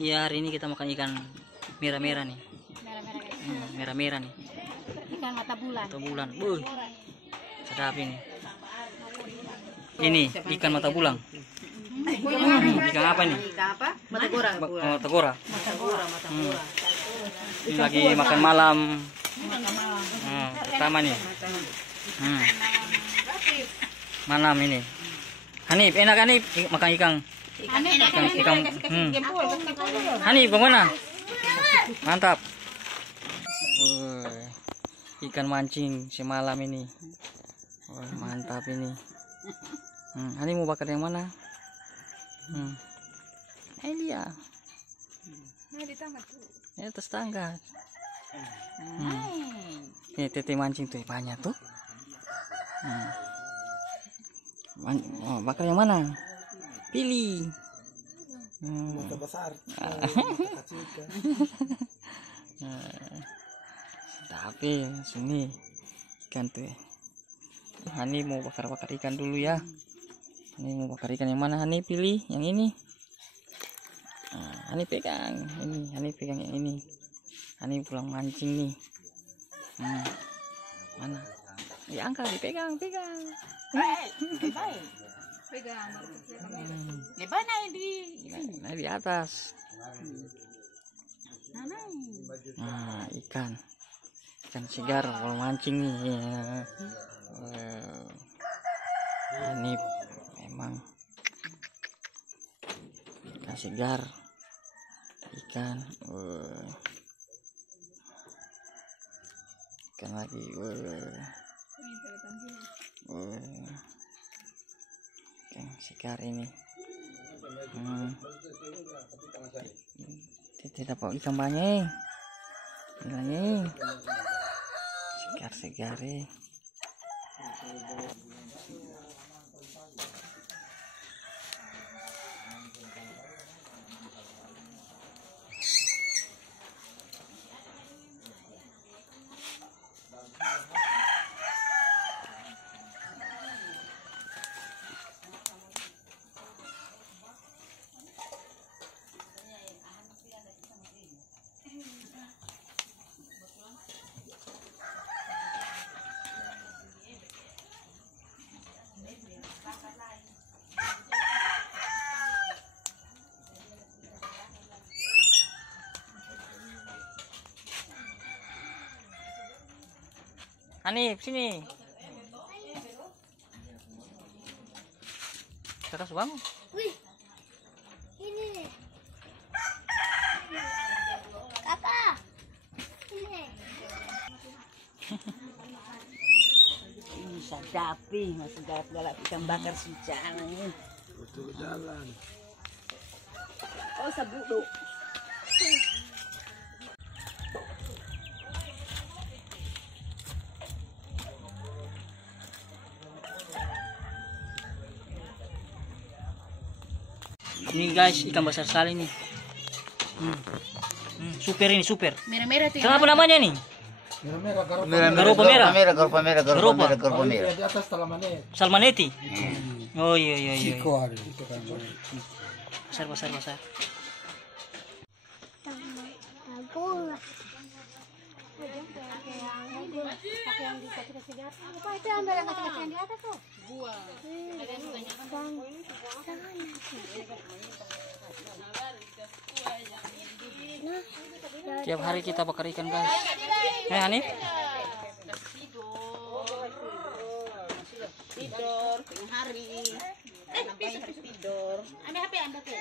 Iya, hari ini kita makan ikan merah-merah nih. Merah-merah guys. Merah-merah nih. Ikan mata bulan. Mata bulan. Sedap ini. Ini ikan mata bulan. Ikan apa nih? Ikan apa? Mata gora. Mata gora. Mata gora. Ini lagi makan malam. Pertama nih. Malam ini. Hanif, enak Hanif makan ikan. Ikan. Hanif, bagaimana? Mantap. Ikan mancing semalam ini. Mantap ini. Hanif mau bakar yang mana? Dia. Di atas tangga. Ini tete mancing tuh banyak tuh. Bakar yang mana? Pilih. Besar. Tapi sini ikan tuh. Hani mau bakar-bakar ikan dulu ya. Hani mau bakar ikan yang mana? Hani pilih yang ini. Hani pegang ini. Hani pegang yang ini. Hani pulang mancing nih. Mana? Ya angkat, dipegang. Pegang. Di mana Di atas. Ikan segar kalau mancing nih. Ini memang ikan segar, ikan lagi. Ikan segar ini. Tidak dapat ikan banyak. Ini segar. Hanif, sini. Terus bang. Wih, ini nih. Kakak, ini. Sadapi, masih galak-galak ikan bakar sincang. Betul jalan. Oh, sabuduk. Ini guys, ikan besar sekali nih. Super ini, super. Merah-merah tuh. Kenapa namanya nih? Merah-merah Garupa merah. garupa merah. Di atas salamanet. Salmaneti. Oh iya. Ciko ada. Besar. Pakai yang dikasih segar. Apa itu ambil yang kasih yang di atas tuh? Buah. Tiap hari kita bakar ikan guys. Hanif? Tidur tengah hari. Sampai hari tidur. Ambil HP Anda tuh.